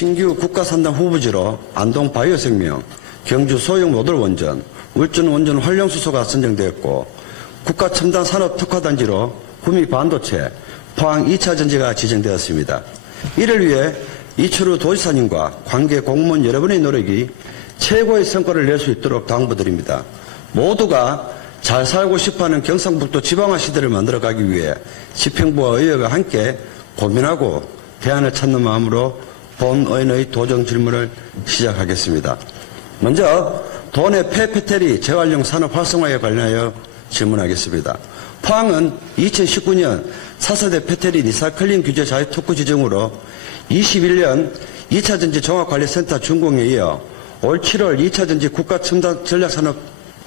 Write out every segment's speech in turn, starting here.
신규 국가산단 후보지로 안동 바이오생명, 경주 소형 모듈 원전, 울진 원전 활용수소가 선정되었고 국가 첨단 산업 특화단지로 구미 반도체, 포항 2차 전지가 지정되었습니다. 이를 위해 이철우 도지사님과 관계 공무원 여러분의 노력이 최고의 성과를 낼 수 있도록 당부드립니다. 모두가 잘 살고 싶어하는 경상북도 지방화 시대를 만들어가기 위해 집행부와 의회가 함께 고민하고 대안을 찾는 마음으로 본 의원의 도정 질문을 시작하겠습니다. 먼저 도내 폐배터리 재활용 산업 활성화에 관련하여 질문하겠습니다. 포항은 2019년 4세대 배터리 리사이클링 규제 자유 특구 지정으로 21년 2차전지 종합관리센터 준공에 이어 올 7월 2차전지 국가첨단 전략산업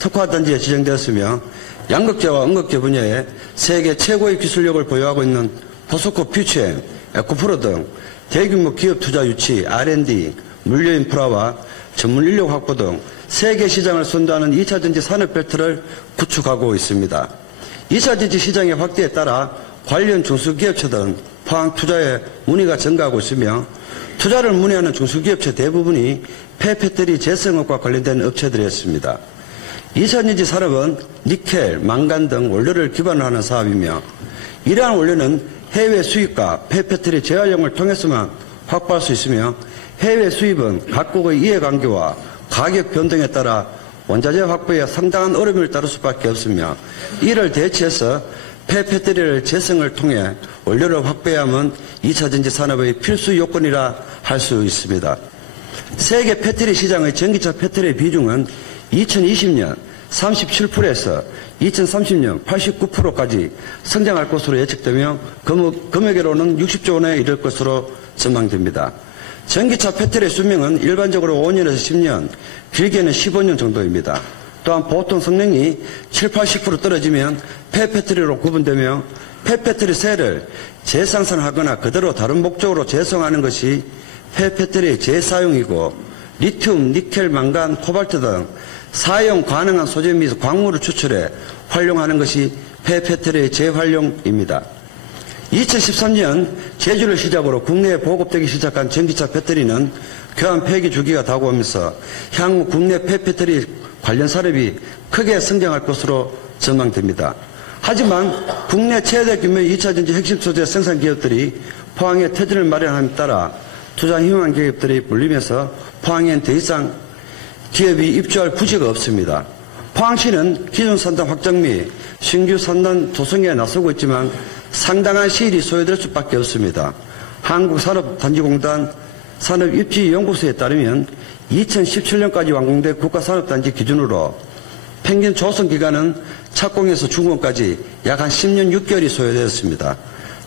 특화단지에 지정되었으며 양극재와 음극재 분야에 세계 최고의 기술력을 보유하고 있는 포스코 퓨처엠, 에코프로 등 대규모 기업 투자 유치, R&D, 물류 인프라와 전문 인력 확보 등 세계 시장을 선도하는 2차전지 산업벨트를 구축하고 있습니다. 2차전지 시장의 확대에 따라 관련 중소기업체 등 포항 투자에 문의가 증가하고 있으며 투자를 문의하는 중소기업체 대부분이 폐배터리 재생업과 관련된 업체들이었습니다. 2차전지 산업은 니켈, 망간 등 원료를 기반으로 하는 사업이며 이러한 원료는 해외 수입과 폐배터리 재활용을 통해서만 확보할 수 있으며 해외 수입은 각국의 이해관계와 가격 변동에 따라 원자재 확보에 상당한 어려움을 따를 수밖에 없으며 이를 대체해서 폐배터리를 재생을 통해 원료를 확보해야만 2차전지 산업의 필수 요건이라 할 수 있습니다. 세계 배터리 시장의 전기차 배터리 비중은 2020년 37%에서 2030년 89%까지 성장할 것으로 예측되며 금액으로는 60조 원에 이를 것으로 전망됩니다. 전기차 배터리 수명은 일반적으로 5년에서 10년, 길게는 15년 정도입니다. 또한 보통 성능이 7, 80% 떨어지면 폐배터리로 구분되며 폐배터리 셀을 재생산하거나 그대로 다른 목적으로 재성하는 것이 폐배터리의 재사용이고 리튬, 니켈, 망간, 코발트 등 사용 가능한 소재 및 광물을 추출해 활용하는 것이 폐배터리의 재활용입니다. 2013년 제주를 시작으로 국내에 보급되기 시작한 전기차 배터리는 교환 폐기 주기가 다가오면서 향후 국내 폐배터리 관련 산업이 크게 성장할 것으로 전망됩니다. 하지만 국내 최대 규모의 2차전지 핵심 소재 생산 기업들이 포항에 터전을 마련함에 따라 투자 희망 기업들이 몰리면서 포항엔 더 이상 기업이 입주할 부지가 없습니다. 포항시는 기존 산단 확장 및 신규 산단 조성에 나서고 있지만 상당한 시일이 소요될 수밖에 없습니다. 한국산업단지공단 산업입지연구소에 따르면 2017년까지 완공된 국가산업단지 기준으로 평균 조성 기간은 착공에서 준공까지 약 한 10년 6개월이 소요되었습니다.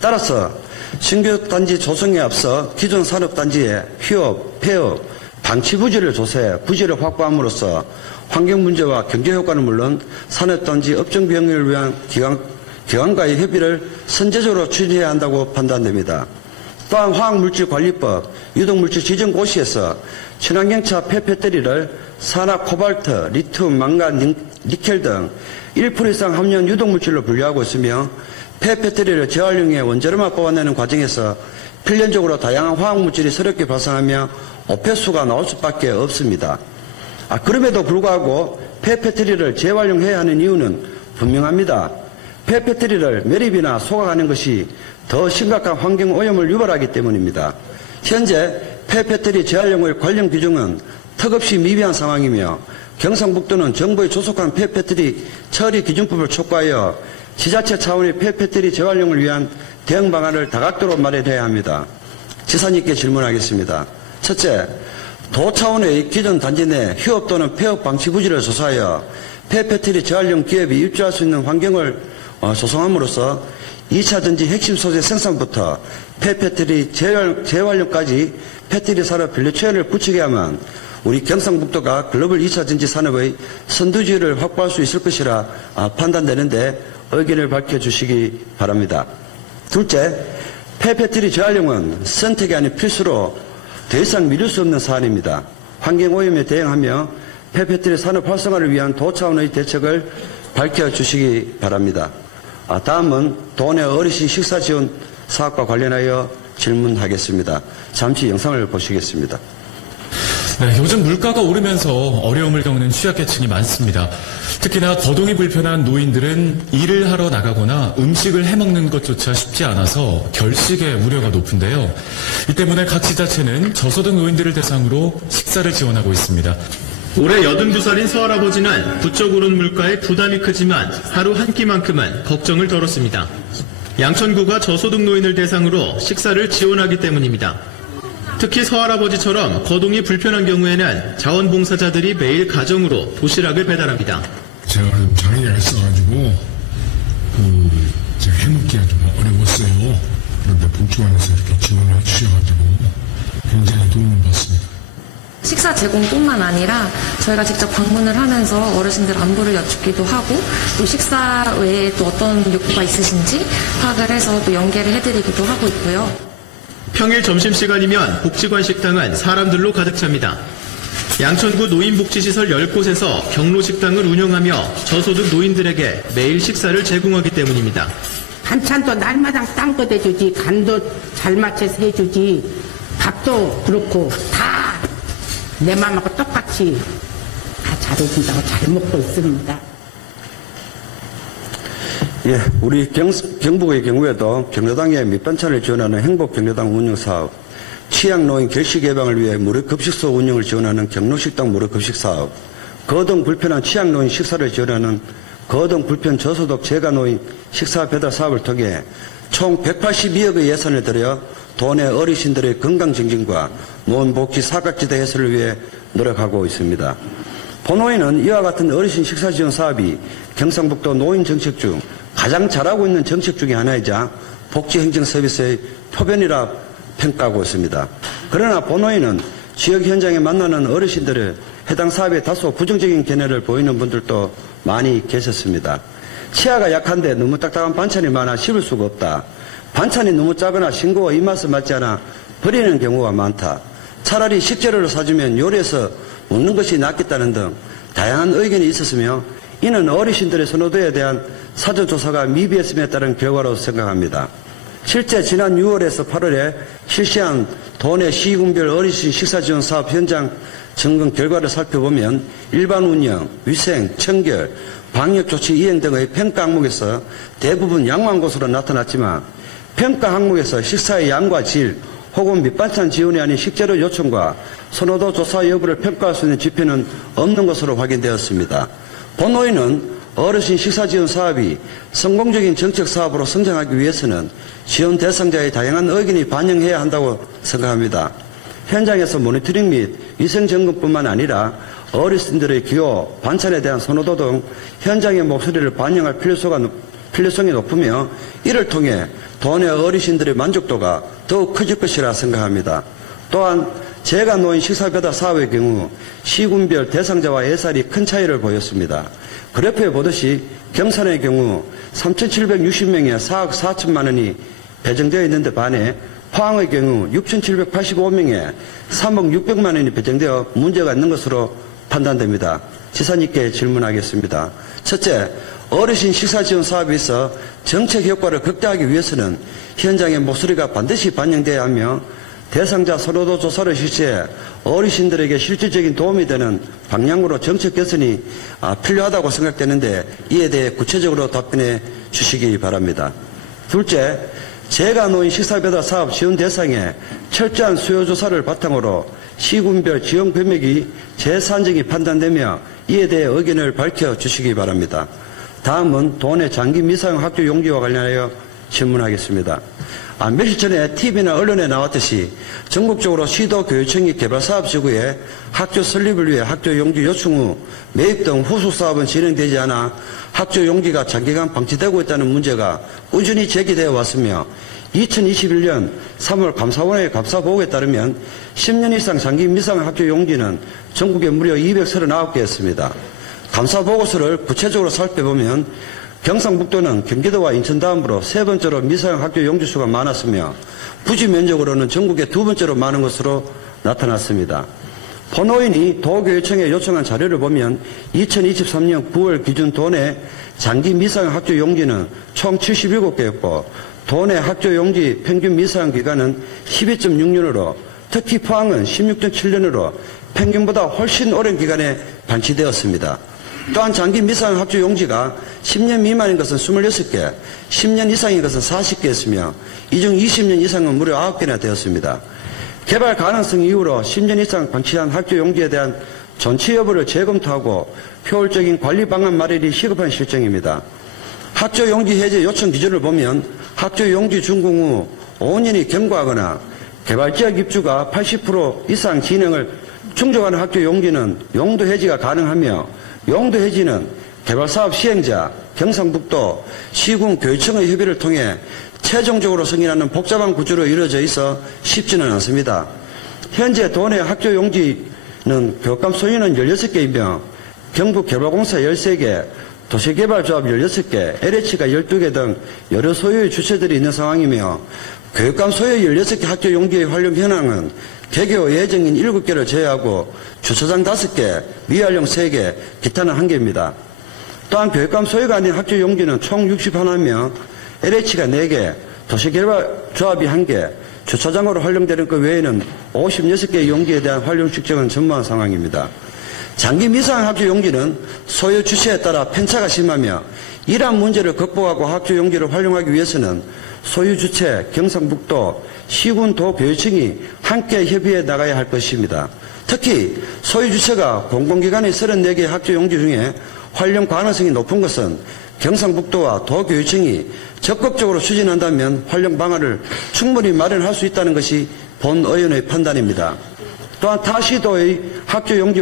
따라서 신규 단지 조성에 앞서 기존 산업단지의 휴업, 폐업, 방치 부지를 조사해 부지를 확보함으로써 환경 문제와 경제 효과는 물론 산업단지 업종 병행을 위한 기관과의 협의를 선제적으로 추진해야 한다고 판단됩니다. 또한 화학물질관리법, 유독물질 지정고시에서 친환경차 폐배터리를 산화 코발트, 리튬, 망간, 니켈 등 1% 이상 함유한 유독물질로 분류하고 있으며 폐배터리를 재활용해 원재료만 뽑아내는 과정에서 필연적으로 다양한 화학물질이 서럽게 발생하며 오폐수가 나올 수밖에 없습니다. 그럼에도 불구하고 폐배터리를 재활용해야 하는 이유는 분명합니다. 폐배터리를 매립이나 소각하는 것이 더 심각한 환경오염을 유발하기 때문입니다. 현재 폐배터리 재활용의 관련 규정은 턱없이 미비한 상황이며 경상북도는 정부의 조속한 폐배터리 처리 기준법을 촉구하여 지자체 차원의 폐배터리 재활용을 위한 대응 방안을 다각도로 마련해야 합니다. 지사님께 질문하겠습니다. 첫째, 도 차원의 기존 단지 내 휴업 또는 폐업 방치 부지를 조사하여 폐배터리 재활용 기업이 입주할 수 있는 환경을 조성함으로써 2차전지 핵심 소재 생산부터 폐배터리 재활용까지 배터리 산업 밸류체인을 구축해야만 우리 경상북도가 글로벌 2차전지 산업의 선두지를 확보할 수 있을 것이라 판단되는데 의견을 밝혀주시기 바랍니다. 둘째, 폐배터리 재활용은 선택이 아닌 필수로 더 이상 미룰 수 없는 사안입니다. 환경오염에 대응하며 폐배터리 산업 활성화를 위한 도 차원의 대책을 밝혀주시기 바랍니다. 다음은 도내 어르신 식사지원 사업과 관련하여 질문하겠습니다. 잠시 영상을 보시겠습니다. 네, 요즘 물가가 오르면서 어려움을 겪는 취약계층이 많습니다. 특히나 거동이 불편한 노인들은 일을 하러 나가거나 음식을 해먹는 것조차 쉽지 않아서 결식의 우려가 높은데요. 이 때문에 각 지자체는 저소득 노인들을 대상으로 식사를 지원하고 있습니다. 올해 82살인 서할아버지는 부쩍 오른 물가에 부담이 크지만 하루 한 끼만큼은 걱정을 덜었습니다. 양천구가 저소득 노인을 대상으로 식사를 지원하기 때문입니다. 특히 서할아버지처럼 거동이 불편한 경우에는 자원봉사자들이 매일 가정으로 도시락을 배달합니다. 제가 좀 장애가 있어가지고 제가 해먹기가 좀 어려웠어요. 그런데 복지관에서 이렇게 지원을 해주셔가지고 굉장히 도움을 받습니다. 식사 제공뿐만 아니라 저희가 직접 방문을 하면서 어르신들 안부를 여쭙기도 하고 또 식사 외에 또 어떤 욕구가 있으신지 파악을 해서 또 연계를 해드리기도 하고 있고요. 평일 점심시간이면 복지관 식당은 사람들로 가득 찹니다. 양천구 노인복지시설 10곳에서 경로식당을 운영하며 저소득 노인들에게 매일 식사를 제공하기 때문입니다. 반찬도 날마다 딴 거 대주지, 간도 잘 맞춰서 해주지, 밥도 그렇고 다 내 맘하고 똑같이 다 잘해준다고 잘 먹고 있습니다. 예, 우리 경북의 경우에도 경로당에 밑반찬을 지원하는 행복경로당 운영사업, 취약노인 결식 예방을 위해 무료급식소 운영을 지원하는 경로식당 무료급식사업, 거동 불편한 취약노인 식사를 지원하는 거동 불편 저소득 재가노인 식사 배달 사업을 통해 총 182억의 예산을 들여 도내 어르신들의 건강증진과 노인복지 사각지대 해소를 위해 노력하고 있습니다. 본호에는 이와 같은 어르신 식사지원 사업이 경상북도 노인정책 중 가장 잘하고 있는 정책 중에 하나이자 복지행정서비스의 표본이라 평가하고 있습니다. 그러나 본호에는 지역 현장에 만나는 어르신들의 해당 사업에 다소 부정적인 견해를 보이는 분들도 많이 계셨습니다. 치아가 약한데 너무 딱딱한 반찬이 많아 씹을 수가 없다. 반찬이 너무 작거나 싱거워 입맛에 맞지 않아 버리는 경우가 많다. 차라리 식재료를 사주면 요리해서 먹는 것이 낫겠다는 등 다양한 의견이 있었으며 이는 어르신들의 선호도에 대한 사전조사가 미비했음에 따른 결과로 생각합니다. 실제 지난 6월에서 8월에 실시한 도내 시군별 어르신 식사지원 사업 현장 점검 결과를 살펴보면 일반 운영, 위생, 청결, 방역조치 이행 등의 평가 항목에서 대부분 양호한 것으로 나타났지만 평가 항목에서 식사의 양과 질 혹은 밑반찬 지원이 아닌 식재료 요청과 선호도 조사 여부를 평가할 수 있는 지표는 없는 것으로 확인되었습니다. 본호의는 어르신 식사지원 사업이 성공적인 정책 사업으로 성장하기 위해서는 지원 대상자의 다양한 의견이 반영해야 한다고 생각합니다. 현장에서 모니터링 및 위생 점검뿐만 아니라 어르신들의 기호, 반찬에 대한 선호도 등 현장의 목소리를 반영할 필요성이 높으며 이를 통해 도내 어르신들의 만족도가 더욱 커질 것이라 생각합니다. 또한 재가노인 식사배달 사업의 경우 시군별 대상자와 예산이 큰 차이를 보였습니다. 그래프에 보듯이 경산의 경우 3,760명에 4억 4천만 원이 배정되어 있는데 반해 포항의 경우 6,785명에 3억 600만 원이 배정되어 문제가 있는 것으로 판단됩니다. 지사님께 질문하겠습니다. 첫째, 어르신 식사지원 사업에 있어 정책 효과를 극대화하기 위해서는 현장의 목소리가 반드시 반영돼야 하며 대상자 선호도 조사를 실시해 어르신들에게 실질적인 도움이 되는 방향으로 정책 개선이 필요하다고 생각되는데 이에 대해 구체적으로 답변해 주시기 바랍니다. 둘째, 재가노인 식사배달 사업 지원 대상에 철저한 수요조사를 바탕으로 시군별 지원 금액이 재산정이 판단되며 이에 대해 의견을 밝혀주시기 바랍니다. 다음은 도내 장기 미사용 학교 용지와 관련하여 질문하겠습니다. 며칠 전에 TV나 언론에 나왔듯이 전국적으로 시도교육청이 개발사업지구에 학교 설립을 위해 학교 용지 요청 후 매입 등 후속 사업은 진행되지 않아 학교 용지가 장기간 방치되고 있다는 문제가 꾸준히 제기되어 왔으며 2021년 3월 감사원의 감사보고에 따르면 10년 이상 장기 미사용 학교 용지는 전국에 무려 239개였습니다. 감사보고서를 구체적으로 살펴보면 경상북도는 경기도와 인천 다음으로 세 번째로 미사용 학교 용지 수가 많았으며 부지 면적으로는 전국에 두 번째로 많은 것으로 나타났습니다. 본호인이 도교육청에 요청한 자료를 보면 2023년 9월 기준 도내 장기 미사용 학교 용지는 총 77개였고 도내 학교 용지 평균 미사용 기간은 12.6년으로 특히 포항은 16.7년으로 평균보다 훨씬 오랜 기간에 반치되었습니다. 또한 장기 미사용 학교 용지가 10년 미만인 것은 26개, 10년 이상인 것은 40개였으며 이 중 20년 이상은 무려 9개나 되었습니다. 개발 가능성 이후로 10년 이상 방치한 학교 용지에 대한 존치 여부를 재검토하고 효율적인 관리 방안 마련이 시급한 실정입니다. 학교 용지 해제 요청 기준을 보면 학교 용지 준공 후 5년이 경과하거나 개발지역 입주가 80% 이상 진행을 충족하는 학교 용지는 용도 해지가 가능하며 용도 해지는 개발사업 시행자, 경상북도, 시군 교육청의 협의를 통해 최종적으로 승인하는 복잡한 구조로 이루어져 있어 쉽지는 않습니다. 현재 도내 학교 용지는 교육감 소유는 16개이며 경북개발공사 13개, 도시개발조합 16개, LH가 12개 등 여러 소유의 주체들이 있는 상황이며 교육감 소유 16개 학교 용지의 활용 현황은 개교 예정인 7개를 제외하고 주차장 5개, 미활용 3개, 기타는 1개입니다. 또한 교육감 소유가 아닌 학교 용지는 총 61명, LH가 4개, 도시개발조합이 1개, 주차장으로 활용되는 것 외에는 56개의 용지에 대한 활용 측정은 전무한 상황입니다. 장기 미사용 학교 용지는 소유 주체에 따라 편차가 심하며 이러한 문제를 극복하고 학교 용지를 활용하기 위해서는 소유 주체, 경상북도, 시군, 도, 교육청이 함께 협의해 나가야 할 것입니다. 특히 소유 주체가 공공기관의 34개 학교 용지 중에 활용 가능성이 높은 것은 경상북도와 도교육청이 적극적으로 추진한다면 활용 방안을 충분히 마련할 수 있다는 것이 본 의원의 판단입니다. 또한 타 시도의 학교 용지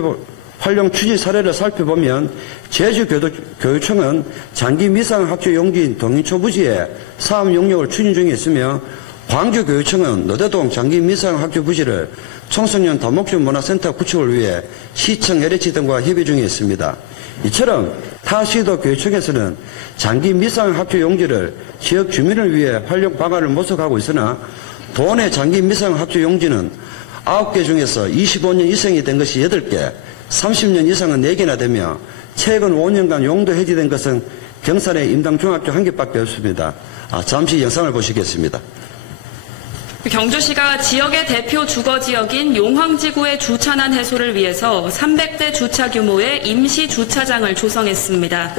활용 추진 사례를 살펴보면 제주교육청은 장기 미사용 학교 용지인 동인초 부지에 사업 용역을 추진 중에 있으며 광주교육청은 노대동 장기 미사용 학교 부지를 청소년 다목적 문화센터 구축을 위해 시청, LH 등과 협의 중에 있습니다. 이처럼 타 시도 교육청에서는 장기 미사용 학교 용지를 지역 주민을 위해 활용 방안을 모색하고 있으나 도내 장기 미사용 학교 용지는 9개 중에서 25년 이상이 된 것이 8개, 30년 이상은 4개나 되며 최근 5년간 용도 해지된 것은 경산의 임당중학교 1개밖에 없습니다. 잠시 영상을 보시겠습니다. 경주시가 지역의 대표 주거지역인 용황지구의 주차난 해소를 위해서 300대 주차 규모의 임시 주차장을 조성했습니다.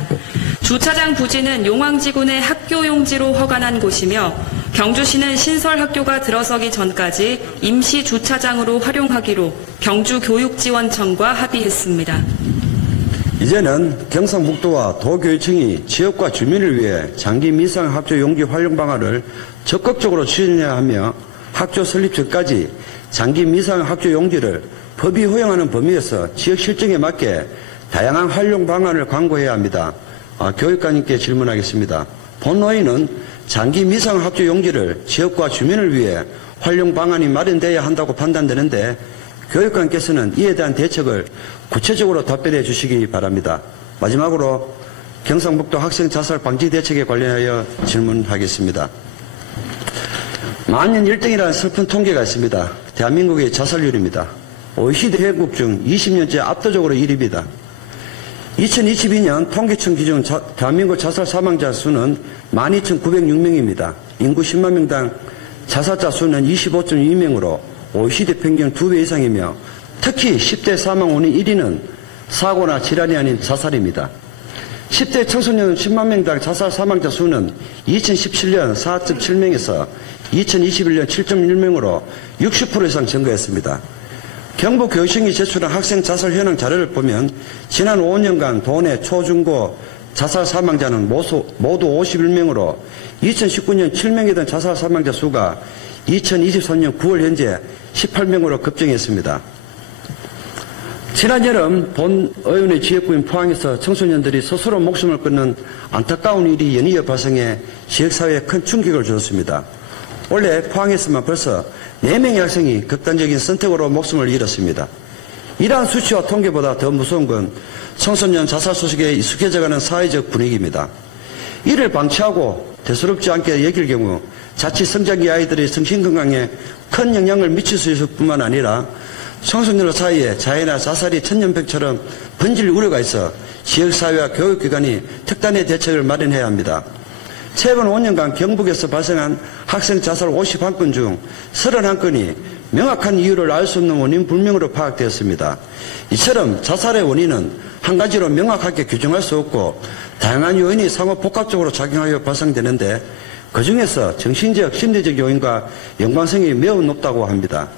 주차장 부지는 용황지구 내 학교 용지로 허가난 곳이며 경주시는 신설 학교가 들어서기 전까지 임시 주차장으로 활용하기로 경주교육지원청과 합의했습니다. 이제는 경상북도와 도교육청이 지역과 주민을 위해 장기 미사용 학교 용지 활용 방안을 적극적으로 추진해야 하며 학교 설립 전까지 장기 미사용 학교 용지를 법이 허용하는 범위에서 지역 실정에 맞게 다양한 활용 방안을 강구해야 합니다. 교육관님께 질문하겠습니다. 본 의의는 장기 미사용 학교 용지를 지역과 주민을 위해 활용 방안이 마련되어야 한다고 판단되는데 교육관께서는 이에 대한 대책을 구체적으로 답변해 주시기 바랍니다. 마지막으로 경상북도 학생 자살 방지 대책에 관련하여 질문하겠습니다. 만년 1등이라는 슬픈 통계가 있습니다. 대한민국의 자살률입니다. OECD 회국 중 20년째 압도적으로 1위입니다. 2022년 통계청 기준 대한민국 자살 사망자 수는 12,906명입니다. 인구 10만 명당 자살자 수는 25.2명으로 OECD 평균 2배 이상이며 특히 10대 사망 원인 1위는 사고나 질환이 아닌 자살입니다. 10대 청소년 10만 명당 자살 사망자 수는 2017년 4.7명에서 2021년 7.1명으로 60% 이상 증가했습니다. 경북교육청이 제출한 학생 자살 현황 자료를 보면 지난 5년간 도내 초중고 자살 사망자는 모두 51명으로 2019년 7명이던 자살 사망자 수가 2023년 9월 현재 18명으로 급증했습니다. 지난 여름 본 의원의 지역구인 포항에서 청소년들이 스스로 목숨을 끊는 안타까운 일이 연이어 발생해 지역사회에 큰 충격을 주었습니다. 원래 포항에서만 벌써 4명의 학생이 극단적인 선택으로 목숨을 잃었습니다. 이러한 수치와 통계보다 더 무서운 건 청소년 자살 소식에 익숙해져가는 사회적 분위기입니다. 이를 방치하고 대수롭지 않게 여길 경우 자칫 성장기 아이들의 정신건강에 큰 영향을 미칠 수 있을 뿐만 아니라 청소년 사이에 자해나 자살이 천년백처럼 번질 우려가 있어 지역사회와 교육기관이 특단의 대책을 마련해야 합니다. 최근 5년간 경북에서 발생한 학생 자살 51건 중 31건이 명확한 이유를 알 수 없는 원인 불명으로 파악되었습니다. 이처럼 자살의 원인은 한 가지로 명확하게 규정할 수 없고 다양한 요인이 상호 복합적으로 작용하여 발생되는데 그중에서 정신적, 심리적 요인과 연관성이 매우 높다고 합니다.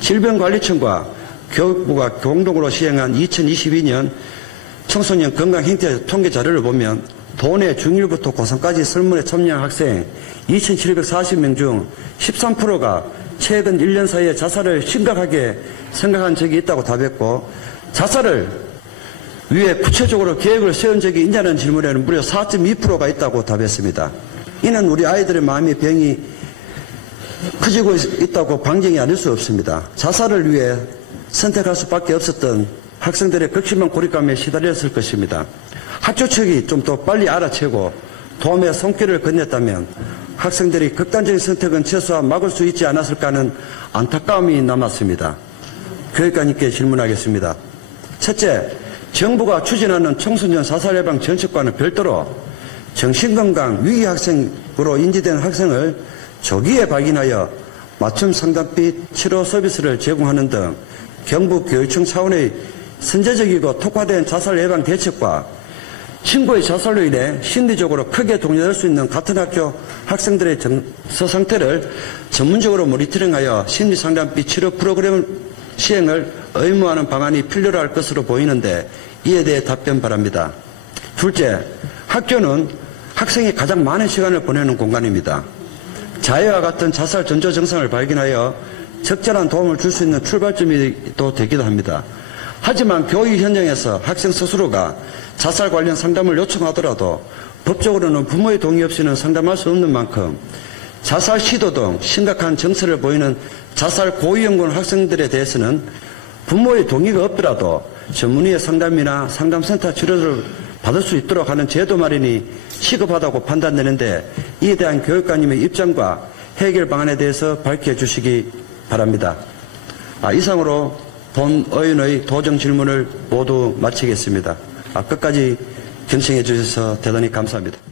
질병관리청과 교육부가 공동으로 시행한 2022년 청소년 건강행태 통계 자료를 보면 도내 중1부터 고3까지 설문에 참여한 학생 2,740명 중 13%가 최근 1년 사이에 자살을 심각하게 생각한 적이 있다고 답했고, 자살을 위해 구체적으로 계획을 세운 적이 있냐는 질문에는 무려 4.2%가 있다고 답했습니다. 이는 우리 아이들의 마음의 병이 커지고 있다고 방증이 아닐 수 없습니다. 자살을 위해 선택할 수밖에 없었던 학생들의 극심한 고립감에 시달렸을 것입니다. 학교 측이 좀 더 빨리 알아채고 도움의 손길을 건넸다면 학생들이 극단적인 선택은 최소한 막을 수 있지 않았을까 하는 안타까움이 남았습니다. 교육관님께 질문하겠습니다. 첫째, 정부가 추진하는 청소년 자살 예방 정책과는 별도로 정신건강 위기 학생으로 인지된 학생을 조기에 발견하여 맞춤 상담비 치료 서비스를 제공하는 등 경북교육청 차원의 선제적이고 특화된 자살 예방 대책과 친구의 자살로 인해 심리적으로 크게 동요될 수 있는 같은 학교 학생들의 정서 상태를 전문적으로 모니터링하여 심리상담비 치료 프로그램 시행을 의무화하는 방안이 필요로 할 것으로 보이는데 이에 대해 답변 바랍니다. 둘째, 학교는 학생이 가장 많은 시간을 보내는 공간입니다. 자해와 같은 자살 전조 증상을 발견하여 적절한 도움을 줄 수 있는 출발점이 또 되기도 합니다. 하지만 교육 현장에서 학생 스스로가 자살 관련 상담을 요청하더라도 법적으로는 부모의 동의 없이는 상담할 수 없는 만큼 자살 시도 등 심각한 증세를 보이는 자살 고위험군 학생들에 대해서는 부모의 동의가 없더라도 전문의의 상담이나 상담센터 치료를 받을 수 있도록 하는 제도 마련이 시급하다고 판단되는데 이에 대한 교육관님의 입장과 해결 방안에 대해서 밝혀주시기 바랍니다. 이상으로 본 의원의 도정 질문을 모두 마치겠습니다. 끝까지 경청해 주셔서 대단히 감사합니다.